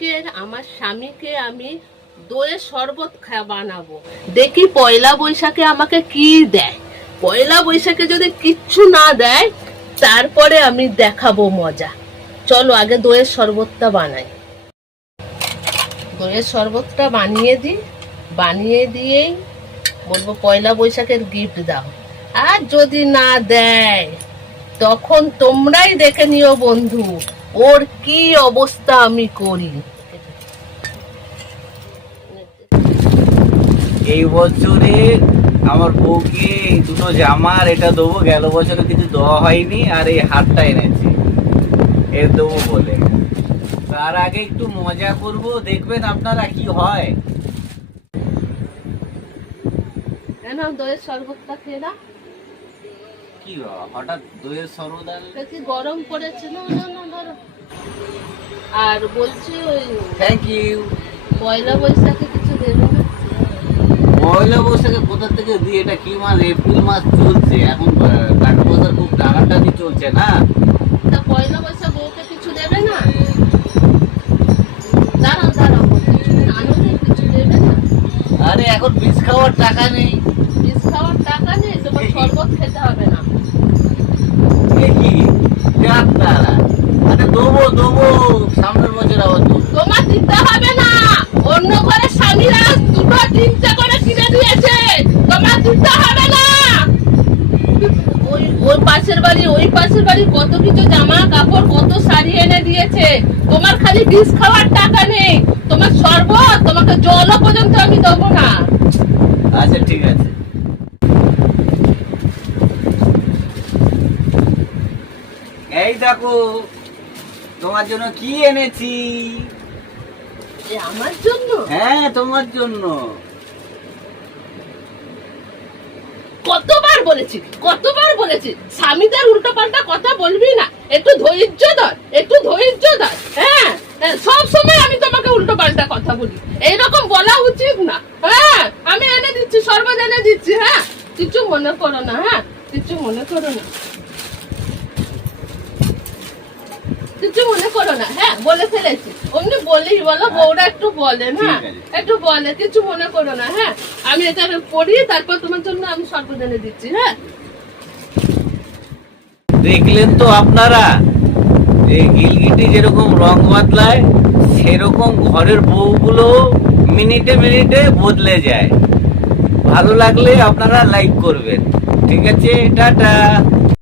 আজকে আমার স্বামীকে আমি দইয়ের শরবত বানাবো। দেখি পয়লা বৈশাখে আমাকে কি দেয়। পয়লা বৈশাখে যদি কিচ্ছু না দেয় তারপরে আমি দেখাবো মজা। চলো আগে দইয়ের শরবতটা বানাই। দইয়ের শরবতটা বানিয়ে দিই, বানিয়ে দিয়েই বলবো পয়লা বৈশাখের গিফট দাও। আর যদি না দেয় তখন তোমরাই দেখে নিও বন্ধু ওর কি অবস্থা আমি করি। এই বছরে আমার বউকে দুটো জামা আর এটা দেবো, গেল বছরে কিছু দেওয়া হয়নি, আর এই হাতটা এনেছি এর দেবো বলে। তার আগে একটু মজা করব, দেখবেন আপনারা কি হয়। কেন দইয়ের শরবতটা খেয়ে না? কি বাবা, হঠাৎ দইয়ের শরবত আনলে? কি গরম পড়েছে না? না না ধরো। আর বলছি ওই থ্যাংক ইউ। পয়লা বৈশাখে কিছু দেবে না? পয়লা বৈশাখে কোথা থেকে দিই? এটা কি মাস? এপ্রিল মাস চলছে এখন, টাকা পয়সার খুব টাকাটাকি চলছে না। তা পয়লা বৈশাখ বউকে কিছু দেবে না? দাঁড়াও দাঁড়াও, কিছু আনোনি, কিছু দেবে না? আরে এখন বিষ খাওয়ার টাকা নেই। বিষ খাওয়ার টাকা নেই, তোমার শরবত খেতে হবে না। কি ডাক্তারা? আরে দেবো দেবো, সামনের বছর আবার দেবো। তোমার দিতে হবে না, অন্য ঘরে স্বামীরা দুটো তিনটে করে কিনে দিয়েছে, তোমার দিতে হবে না। ওই ওই পাশের বাড়ি, ওই পাশের বাড়ি কত কিছু জামা কাপড় কত শাড়ি এনে দিয়েছে, তোমার খালি বিষ খাওয়ার টাকা নেই। তোমার শরবত, তোমাকে জলও পর্যন্ত আমি দেবো না। আচ্ছা ঠিক আছে। এই দেখো তোমার জন্য কি এনেছি। এ আমার জন্য? হ্যাঁ তোমার জন্য। কতবার বলেছি, কতবার বলেছি স্বামীদের উল্টো পাল্টা কথা বলবি না, একটু ধৈর্য ধর, একটু ধৈর্য ধর। হ্যাঁ সব সময় আমি তোমাকে উল্টো পাল্টা কথা বলি, এইরকম বলা উচিত না। হ্যাঁ আমি এনে দিচ্ছি, শরবত এনে দিচ্ছি। হ্যাঁ কিছু মনে করো না, হ্যাঁ কিছু মনে করো না, কিছু মনে করো না। হ্যাঁ বলে ফেলেছি, অমনি বলি বলো, বউরা একটু বলে না, একটু বলে, কিছু মনে করো না। হ্যাঁ আমি এটা পড়ি, তারপর তোমার জন্য আমি শরবত এনে দিচ্ছি। হ্যাঁ দেখলেন তো আপনারা, এই গিলগিটি যেরকম রং বদলায় সেরকম ঘরের বউগুলো মিনিটে মিনিটে বদলে যায়। ভালো লাগলে আপনারা লাইক করবেন। ঠিক আছে, টাটা।